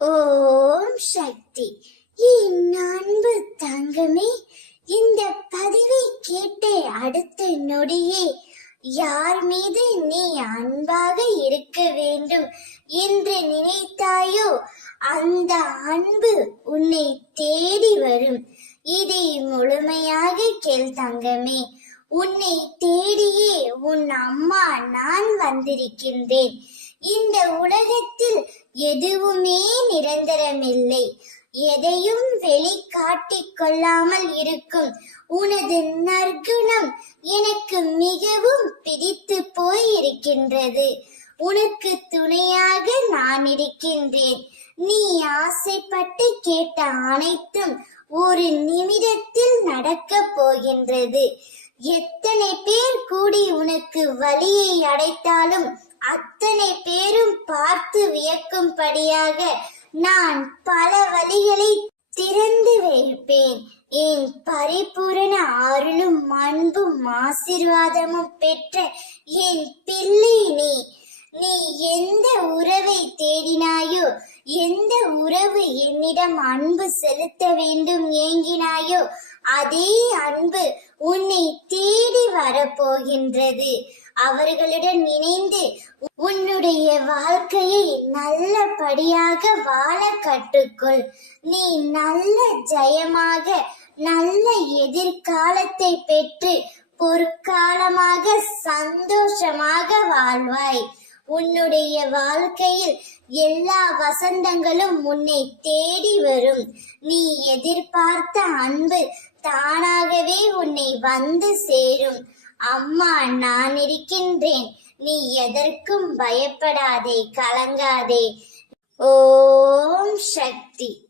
ஓம் சக்தி. என் அன்பு தங்கமே, இந்த பதிவை கேட்ட அடுத்த நொடியே யார் மீது நீ அன்பாக இருக்க வேண்டும் என்று நினைத்தாயோ அந்த அன்பு உன்னை தேடி வரும். இதை முழுமையாக கேள் தங்கமே. உன்னை தேடியே உன் அம்மா நான் வந்திருக்கின்றேன். இந்த உலகத்தில் எதுவுமே நிரந்தரமில்லை. எதையும் வெளிக்காட்டிக் கொள்ளாமல் இருக்கும் உனது நற்குணம் எனக்கு மிகவும் பிடித்து போயிருக்கின்றது. உனக்கு துணையாக நான் இருக்கின்றேன். நீ ஆசைப்பட்டு கேட்ட அனைத்தும் ஒரு நிமிடத்தில் நடக்க போகின்றது. எத்தனை பேர் கூடி உனக்கு வழியை அடைத்தாலும் அத்தனை பேரும் பார்த்து வியக்கும்படியாக நான் பல வழிகளை திறந்து வைப்பேன். என் பரிபூரண அருளும் அன்பும் ஆசீர்வாதமும் பெற்ற என் பிள்ளை நீ எந்த உறவை தேடினாயோ, எந்த உறவு என்னிடம் அன்பு செலுத்த வேண்டும் ஏங்கினாயோ அதே அன்பு உன்னை தேடி வரப்போகின்றது. அவர்களுடன் இணைந்து உன்னுடைய வாழ்க்கையை நல்லபடியாக வாழ கற்றுக்கொள். நீ நல்ல ஜெயமாக நல்ல எதிர்காலத்தை பெற்று பொற்காலமாக சந்தோஷமாக வாழ்வாய். உன்னுடைய வாழ்க்கையில் எல்லா வசந்தங்களும் உன்னை தேடி வரும். நீ எதிர்பார்த்த அன்பு தானாகவே உன்னை வந்து சேரும். அம்மா நான் இருக்கின்றேன். நீ எதற்கும் பயப்படாதே, கலங்காதே. ஓம் சக்தி.